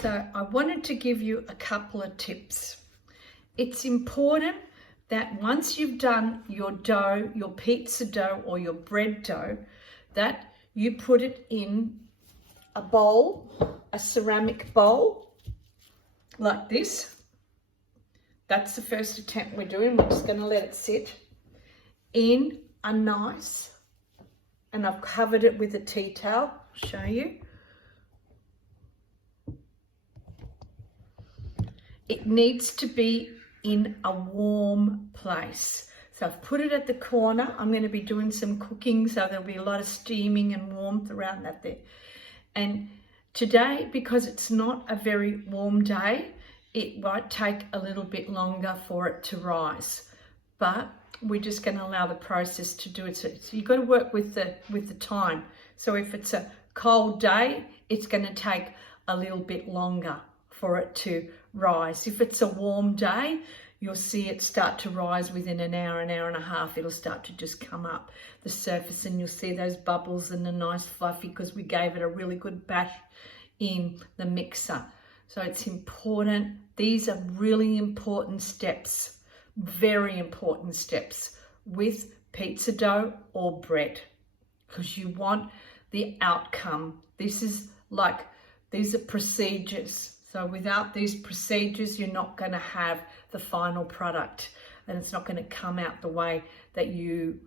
So I wanted to give you a couple of tips. It's important that once you've done your dough, your pizza dough or your bread dough, that you put it in a bowl, a ceramic bowl like this. That's the first attempt we're doing. We're just going to let it sit in a nice, and I've covered it with a tea towel. I'll show you. It needs to be in a warm place. So I've put it at the corner. I'm going to be doing some cooking, so there'll be a lot of steaming and warmth around that there. And today, because it's not a very warm day, it might take a little bit longer for it to rise. But we're just going to allow the process to do it. So you've got to work with the time. So if it's a cold day, it's going to take a little bit longer for it to rise. If it's a warm day, you'll see it start to rise within an hour and a half. It'll start to just come up the surface, and you'll see those bubbles and the nice fluffy, because we gave it a really good bash in the mixer. So it's important. These are really important steps, very important steps with pizza dough or bread, because you want the outcome. These are procedures. So without these procedures, you're not going to have the final product, and it's not going to come out the way that you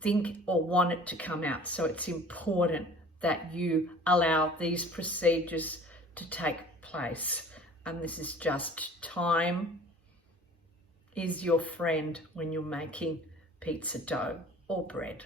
think or want it to come out. So it's important that you allow these procedures to take place. And this is just time is your friend when you're making pizza dough or bread.